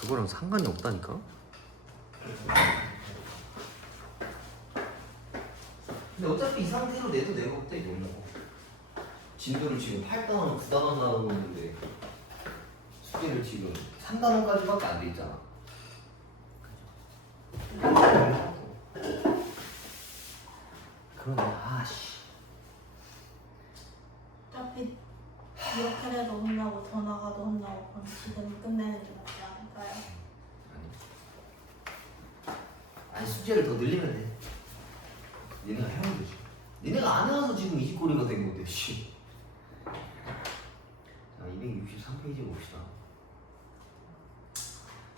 그거랑 상관이 없다니까? 근데 어차피 이 상태로 내도 내가 볼 때 못 먹어. 진도를 지금 8단원, 9단원 나오고 있는데 숙제를 지금 3단원까지밖에 안 돼 있잖아. 그러네. 아씨. 어차피 이렇게 해도 혼나고 더 나가도 혼나고 그럼 지금 끝내는 게 낫지 않을까요? 아니 숙제를 더 늘리면 돼. 니네가 해면 되지. 니네가 안 해와서 지금 20거리가 된 건데 씨. 자 263페이지 봅시다.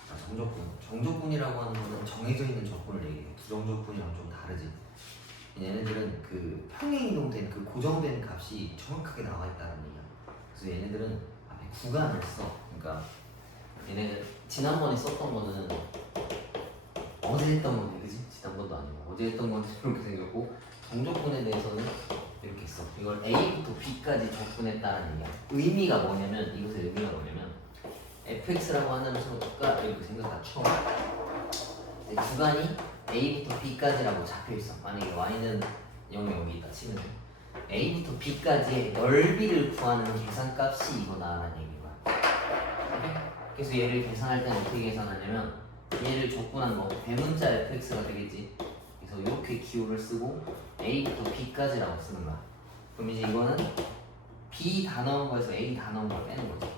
자 정적분. 정적분이라고 하는 거는 정해져 있는 적분을 얘기해. 부정적분이랑 좀 다르지. 얘네들은 그 평행이동된 그 고정된 값이 정확하게 나와 있다는 얘기야. 그래서 얘네들은 앞에 구간을 써. 그러니까 얘네들 지난번에 썼던 거는 어제 했던 건데, 그지? 지난번도 아니고 어제 했던 건 이렇게 생겼고 정적분에 대해서는 이렇게 써. 이걸 A부터 B까지 적분했다는 얘기야. 의미가 뭐냐면 이것의 의미가 뭐냐면 fx라고 하는 수가 이렇게 생겼다 처음. 근데 구간이 A부터 B까지라고 잡혀있어. 만약에 Y는 0이 여기 있다 치면 돼. A부터 B까지의 넓이를 구하는 계산값이 이거다라는 얘기야. 그래서 얘를 계산할 때는 어떻게 계산하냐면 얘를 적분한 거 대문자 fx가 되겠지. 그래서 이렇게 기호를 쓰고 A부터 B까지라고 쓰는 거야. 그럼 이제 이거는 B 다 넣은 거에서 A 다 넣은 걸 빼는 거지.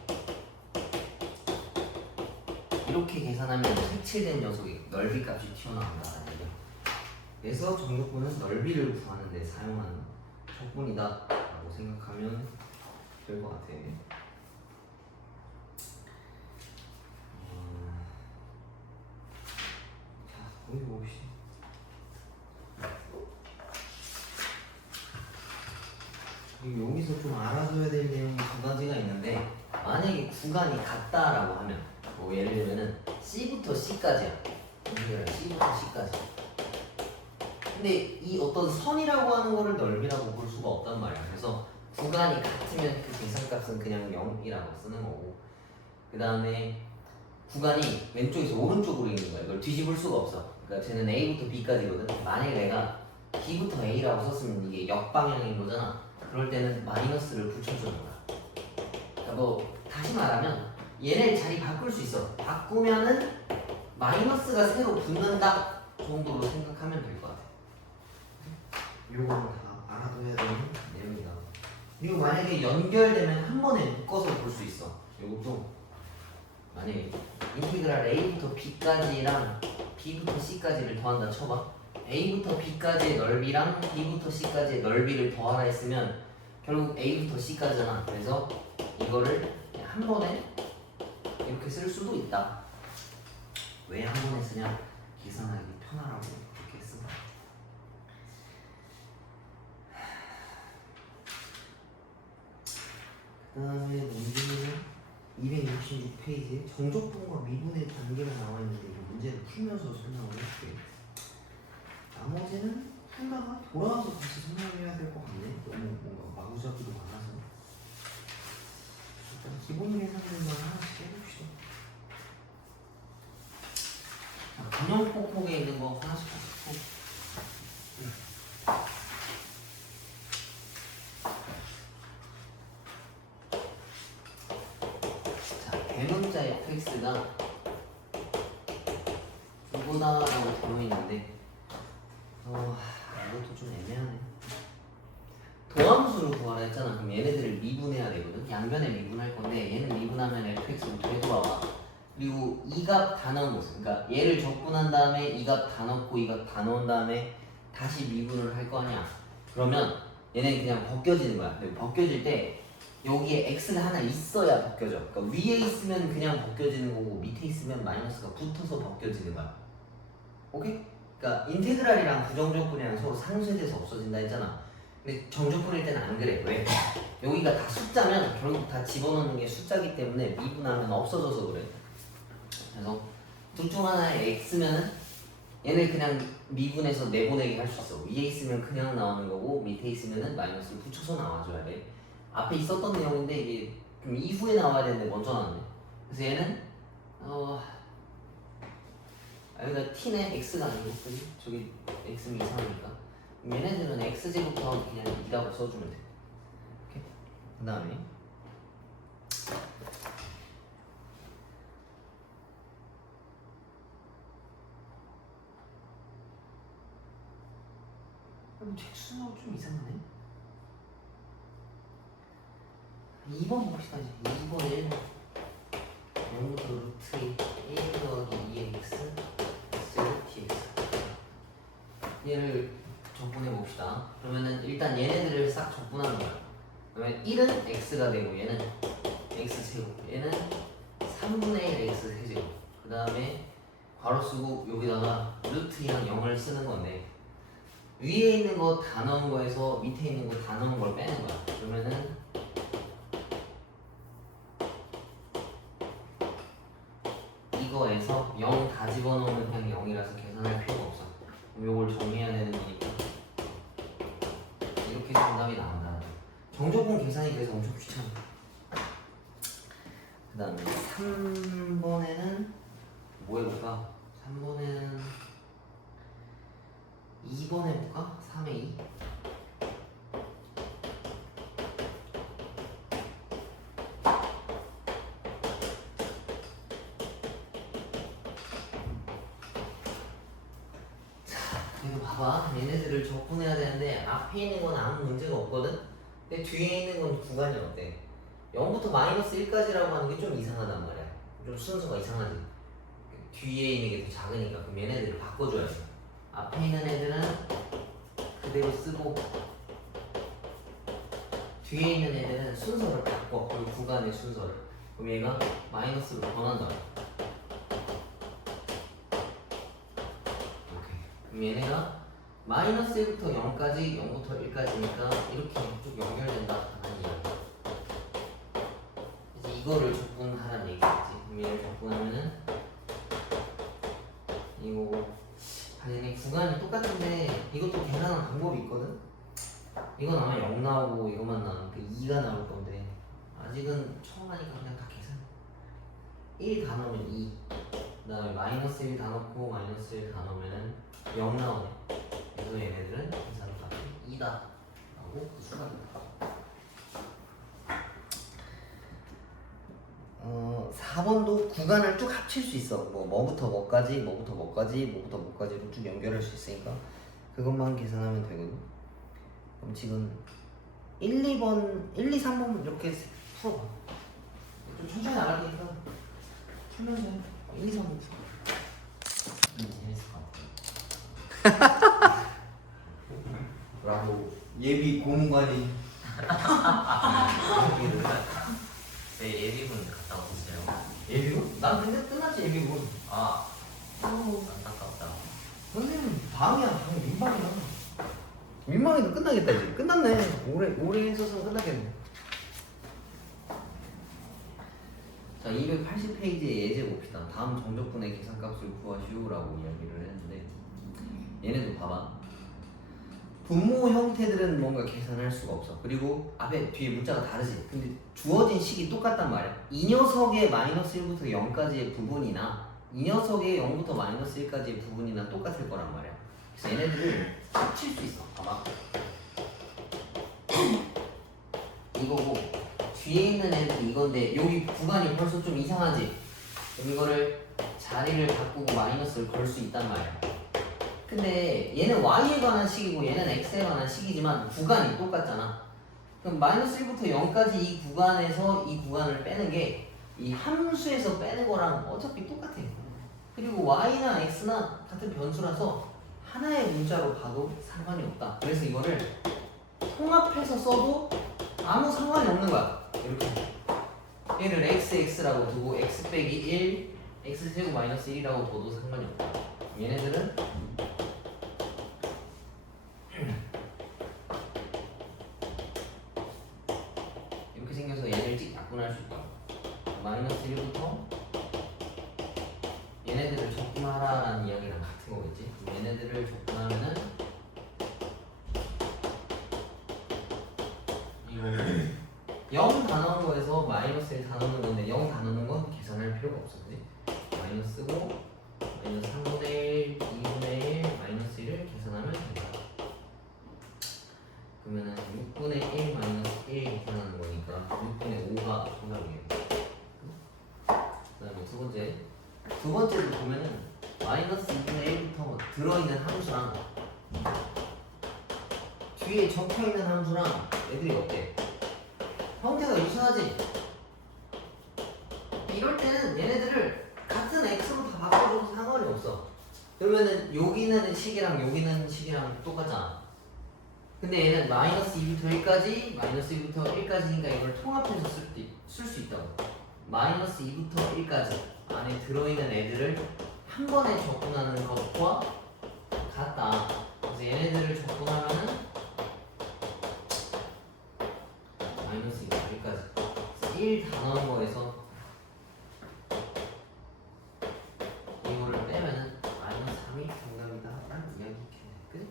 이렇게 계산하면 색칠된 녀석이 넓이 값이 튀어나온다는 얘기야. 그래서 정적분은 넓이를 구하는 데 사용하는 적분이다 라고 생각하면 될 것 같아. 자, 거기 봅시다. 여기서 좀 알아둬야 될 내용이 두 가지가 있는데, 만약에 구간이 같다라고 하면 뭐 예를 들면은 C부터 C까지야. C부터 C까지. 근데 이 어떤 선이라고 하는 거를 넓이라고 볼 수가 없단 말이야. 그래서 구간이 같으면 그 계산값은 그냥 0이라고 쓰는 거고, 그 다음에 구간이 왼쪽에서 오른쪽으로 있는 거야. 이걸 뒤집을 수가 없어. 그러니까 쟤는 A부터 B까지거든. 만약에 내가 B부터 A라고 썼으면 이게 역방향인 거잖아. 그럴 때는 마이너스를 붙여주는 거야. 그러니까 뭐 다시 말하면 얘네 자리 바꿀 수 있어. 바꾸면은 마이너스가 새로 붙는다 정도로 생각하면 될 것 같아. 요거는 다 알아둬야 되는 내용이다. 그리고 만약에 연결되면 한 번에 묶어서 볼 수 있어. 요것도 만약에 인티그랄 A부터 B까지랑 B부터 C까지를 더한다 쳐봐. A부터 B까지의 넓이랑 B부터 C까지의 넓이를 더하라 했으면 결국 A부터 C까지잖아. 그래서 이거를 그냥 한 번에 이렇게 쓸 수도 있다. 왜 한 번에 쓰냐? 계산하기 편하라고 그렇게 했어. 그 다음에 문제는 266페이지에 정적분과 미분의 단계가 나와 있는데 이 문제를 풀면서 설명을 해줄게. 나머지는 풀다가 돌아와서 다시 설명해야 될 것 같네. 너무 뭔가 마구잡이도 많아서. 일단 기본 계산들만 하나씩 해봅시다. 근형 폭폭에 있는 거 하나씩 하시고. 자, 대문자 fx가 이거다라고 되어 있는데, 이것도 좀 애매하네. 도함수로 구하라 했잖아. 그럼 얘네들을 미분해야 되거든. 양변에 미분할 건데 얘는 미분하면 fx로 되돌아와. 그리고 이 값 다 넣은 거죠. 그러니까 얘를 적분한 다음에 이 값 다 넣고 이 값 다 넣은 다음에 다시 미분을 할 거냐. 그러면 얘는 그냥 벗겨지는 거야. 벗겨질 때 여기에 x가 하나 있어야 벗겨져. 그러니까 위에 있으면 그냥 벗겨지는 거고 밑에 있으면 마이너스가 붙어서 벗겨지는 거야. 오케이? 그러니까 인테그랄이랑 부정적분이랑 서로 상쇄돼서 없어진다 했잖아. 근데 정적분일 때는 안 그래. 왜? 여기가 다 숫자면 결국 다 집어넣는 게 숫자기 때문에 미분하면 없어져서 그래. 그래서 둘 중 하나에 x면은 얘를 그냥 미분해서 내보내게 할 수 있어. 위에 있으면 그냥 나오는 거고 밑에 있으면은 마이너스를 붙여서 나와줘야 돼. 앞에 있었던 내용인데 이게 좀 이후에 나와야 되는데 먼저 나왔네. 그래서 얘는 여기가 t는 x가 아니고 그지? 저기 x는 이상하니까 얘네들은 x제곱하고 그냥 2라고 써주면 돼. 오케이? 그 다음에 tex수가 좀 이상하네. 2번 봅시다. 이제 2번 1번 0부터 루트 1 더하기 2x x제곱 dx 얘를 적분해 봅시다. 그러면은 일단 얘네들을 싹 적분하는 거야. 그러면 1은 x가 되고 얘는 x제곱 얘는 3분의 1 x 세제곱 그 다음에 괄호 쓰고 여기다가 루트랑 0을 쓰는 건데 위에 있는 거 다 넣은 거에서 밑에 있는 거 다 넣은 걸 빼는 거야. 그러면은 이거에서 0 다 집어넣으면 그냥 0이라서 계산할 필요가 없어. 그럼 요걸 정리해야 되는 거니까 이렇게 정답이 나온다. 정조분 계산이 그래서 엄청 귀찮아. 그 다음에 3번에는 뭐 해볼까? 3번에는 2번 해볼까? 3의 2 이거 봐봐. 얘네들을 적분해야 되는데 앞에 있는 건 아무 문제가 없거든? 근데 뒤에 있는 건 구간이 어때? 0부터 마이너스 1까지라고 하는 게 좀 이상하단 말이야. 좀 순서가 이상하지. 뒤에 있는 게 더 작으니까 그럼 얘네들을 바꿔줘야 돼. 앞에 있는 애들은 그대로 쓰고 뒤에 있는 애들은 순서를 바꿔. 그 구간의 순서를. 그럼 얘가 마이너스로 변한다. 그럼 얘네가 마이너스 1부터 0까지 0부터 1까지니까 이렇게 쭉 연결된다 하는 이야기. 이제 이거를 적분하라는 얘기겠지. 그럼 얘를 적분하면은 이거고 얘네 구간이 똑같은데 이것도 계산하는 방법이 있거든. 이건 아마 0 나오고 이것만 나오면 그 2가 나올 건데 아직은 처음 하니까 그냥 다 계산. 1 다 넣으면 2 그 다음에 마이너스 1 다 넣고 마이너스 1 다 넣으면은 0 나오네. 그래서 얘네들은 계산값이 2다 라고 수학입니다. 4번도 구간을 쭉 합칠 수 있어. 뭐부터 뭐까지 뭐부터 뭐까지 뭐부터 뭐까지로 쭉 연결할 수 있으니까 그것만 계산하면 되거든. 그럼 지금 1, 2번, 1, 2, 3번 이렇게 풀어봐. 좀 천천히 나갈 테니까 풀면서 해. 1, 2, 3번 풀어. 재밌을 것 같아. 라고 예비 고문관이 네, 예비군 갔다 왔어요. 예비군? 난 근데 끝났지 예비군. 아, 안타깝다. 선생님 방이야 방 민방이야. 민방이도 끝나겠다 이제. 끝났네. 올해 있어서 끝나겠네. 자 280페이지의 예제 봅시다. 다음 정적분의 계산값을 구하시오라고 이야기를 했는데 얘네도 봐봐. 분모 형태들은 뭔가 계산할 수가 없어. 그리고 앞에 뒤에 문자가 다르지. 근데 주어진 식이 똑같단 말이야. 이 녀석의 마이너스 1부터 0까지의 부분이나 이 녀석의 0부터 마이너스 1까지의 부분이나 똑같을 거란 말이야. 그래서 얘네들을 합칠 수 있어. 봐봐. 이거고 뒤에 있는 애들이 이건데 여기 구간이 벌써 좀 이상하지? 그럼 이거를 자리를 바꾸고 마이너스를 걸 수 있단 말이야. 근데 얘는 y에 관한 식이고 얘는 x에 관한 식이지만 구간이 똑같잖아. 그럼 마이너스 1부터 0까지 이 구간에서 이 구간을 빼는 게 이 함수에서 빼는 거랑 어차피 똑같아. 그리고 y나 x나 같은 변수라서 하나의 문자로 봐도 상관이 없다. 그래서 이거를 통합해서 써도 아무 상관이 없는 거야. 이렇게 얘를 xx라고 두고 x 빼기 1 x제곱 마이너스 1이라고 둬도 상관이 없다. 얘네들은 이렇게 생겨서 얘를 찍 약분할 수 있다. 마이너스 1부터 얘네들을 적분하라는 이야기랑 같은 거겠지. 얘네들을 적분하면은 이거 0 다 넣은 거에서 마이너스 1 다 넣는 건데 0 다 넣는 건 계산할 필요가 없어. 그지? 마이너스고 마이너스 3분의 1, 2분의 1, 마이너스 1을 계산하면 된다. 그러면은 6분의 1 마이너스 1 계산하는 거니까 6분의 5가 정답이에요. 그 다음에 두 번째도 보면은 마이너스 2분의 1부터 들어있는 함수랑 뒤에 적혀있는 함수랑 애들이 어때? 형태가 유사하지? 이럴 때는 얘네들을 같은 x로 다 바꿔줘도 상관이 없어. 그러면은 여기 있는 식이랑 여기 있는 식이랑 똑같잖아. 근데 얘는 마이너스 2부터 1까지, 마이너스 2부터 1까지니까 이걸 통합해서 쓸 수 있다고. 마이너스 2부터 1까지 안에 들어있는 애들을 한 번에 적분하는 것과 같다. 그래서 얘네들을 적분하면은 마이너스 2부터 1까지 1 다 넣은 거에서 이거를 빼면은 마이너스 3이 정답이다 라는 이야기 그지?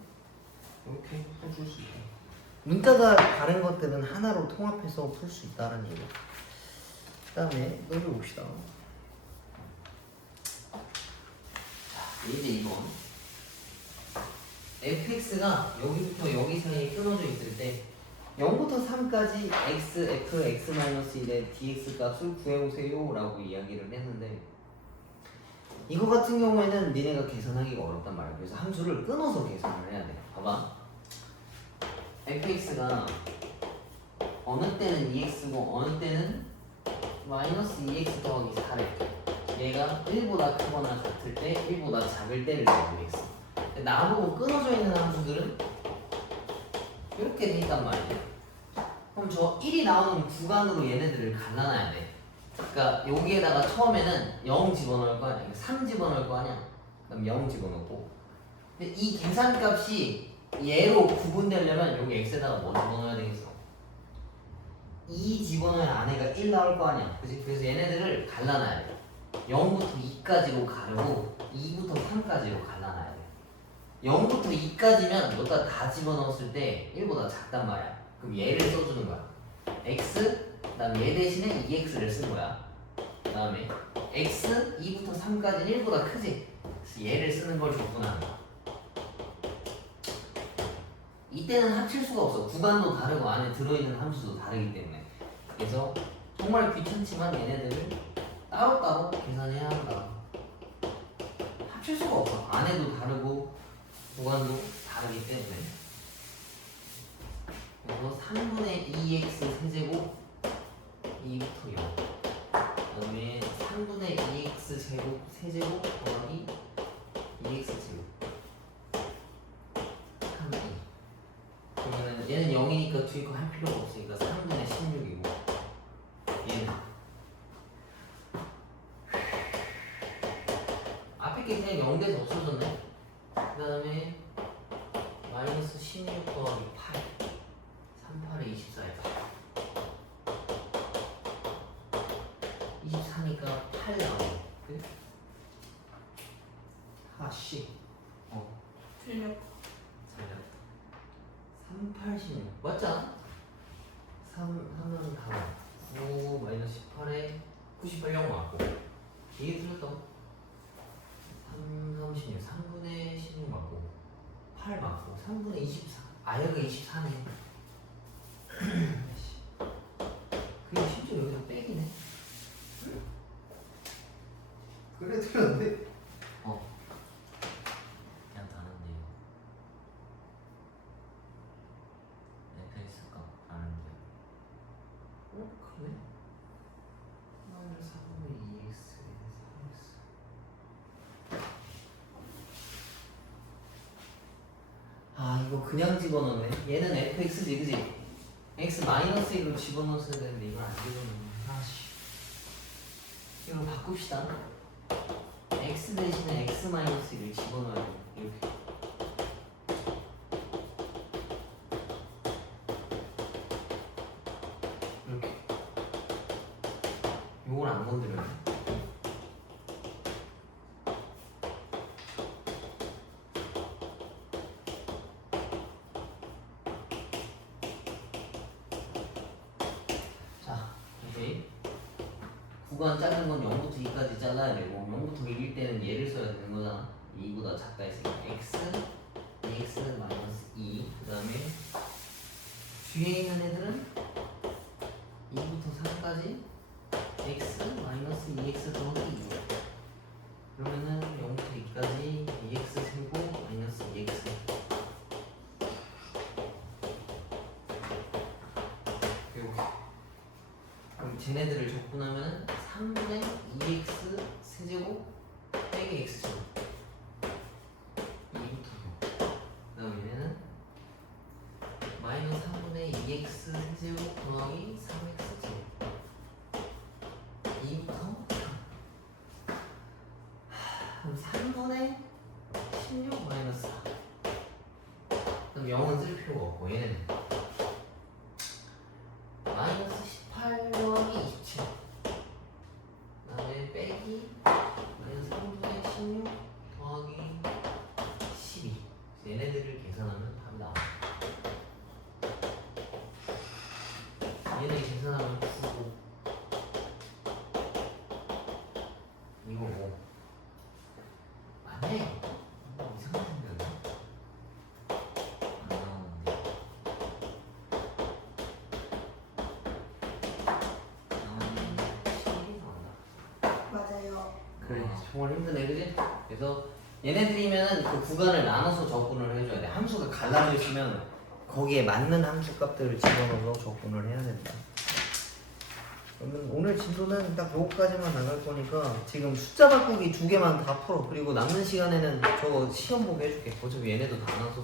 이렇게 해줄 수 있다. 문자가 다른 것들은 하나로 통합해서 풀 수 있다는 얘기. 그 다음에 넘겨봅시다. 자, 이제 2번 fx가 여기부터 여기 사이에 끊어져 있을 때 0부터 3까지 x, f, x-1의 dx 값을 구해오세요 라고 이야기를 했는데 이거 같은 경우에는 니네가 계산하기가 어렵단 말이야. 그래서 함수를 끊어서 계산을 해야 돼. 봐봐. fx가 어느 때는 2x고 어느 때는 마이너스 2x 더하기 4래. 얘가 1보다 크거나 같을 때 1보다 작을 때를 얘기했어. 나보고 끊어져 있는 함수들은 이렇게 돼 있단 말이야. 그럼 저 1이 나오는 구간으로 얘네들을 갈라놔야 돼. 그러니까 여기에다가 처음에는 0 집어넣을 거 아니야. 3 집어넣을 거 아니야. 그럼 0 집어넣고. 근데 이 계산값이 얘로 구분되려면 여기 x에다가 뭐 집어넣어야 되겠어? 2 집어넣으면 안에가 1 나올 거 아니야. 그치? 그래서 얘네들을 갈라놔야 돼. 0부터 2까지로 가르고 2부터 3까지로 갈라놔야 돼. 0부터 2까지면 너가 다 집어넣었을 때 1보다 작단 말이야. 그럼 얘를 써주는 거야. x, 그 다음에 얘 대신에 2x를 쓴 거야. 그 다음에 x, 2부터 3까지는 1보다 크지? 그래서 얘를 쓰는 걸 적분하는 거야. 이때는 합칠 수가 없어. 구간도 다르고 안에 들어있는 함수도 다르기 때문에. 그래서 정말 귀찮지만 얘네들을 따로따로 계산해야 한다. 합칠 수가 없어. 안에도 다르고 구간도 다르기 때문에. 그래서 3분의 2x 세제곱 2부터 0. 그 다음에 3분의 2x 제곱 세제곱 더하기 2x 제곱 3, 2. 그러면 얘는 0이니까 뒤에 거 할 필요가 없으니까 3분의 16이고 얘는 앞에 게 그냥 0 돼서 없어졌네. 그 다음에 마이너스 16 더하기 8 38에 24에서 24니까 8 나오네. 그래? 하씨 틀렸다. 잘했다. 3, 8, 16 맞지 않아? 3 하면 다 9 마이너스 18에 98 0 맞고 이게 틀렸다. 3, 3, 16 3분의 16 맞고 8 맞고 3분의 24 여기가 24네. 그게 심지어 여기서 빼기네. 그래 틀렸는데? 그냥 다른데요. fx 값 다른데요. 그러네. 마이너스 4분의 2x 3x. 이거 그냥 집어넣네. 얘는 fx지 그지? x 마이너스 1로 집어넣었어야 되는데 이걸 안 집어넣네. 이걸 바꿉시다. x 대신에 x 마이너스 1을 집어넣어야 돼. 이렇게. 이렇게. 요걸 안 건드려요. 구간 작은 건 0부터 2까지 잘라야 되고 0부터 1일 때는 얘를 써야 되는 거잖아. 2보다 작다 했으니까 x, ax 마이너스 2. 그 다음에 뒤에 있는 애들은 2부터 3까지 x 마이너스 2x 더하기 2. 그러면은 0부터 2까지 2x 세고 마이너스 2x. 이렇게. 그럼 쟤네들을 적분하면 3분의 2x 세제곱 빼기 x제곱 2부터 그 다음 얘는 마이너스 3분의 2x 세제곱 더하기 3x제곱 2부터 그럼 3분의 16 마이너스 4. 그럼 0은 쓸 필요가 없고 얘는 마이너스 18 더하기 27. 그 다음에 빼기 마이너스 3분의 16 더하기 12. 얘네들을 계산하면 답이 나와. 얘네 계산하면 9고 이거고. 맞네. 이상한 생각이야. 안 나오는데. 맞아요. 그래 정말 힘드네 그지? 그래서 얘네들이면은 그 구간을 나눠서 적분을 해줘야 돼. 함수가 갈라져 있으면 거기에 맞는 함수 값들을 집어넣어서 적분을 해야 된다. 그러면 오늘 진도는 딱 요거까지만 나갈 거니까 지금 숫자 바꾸기 2개만 다 풀어. 그리고 남는 시간에는 저거 시험 보게 해줄게. 어차피 얘네도 다 나눠서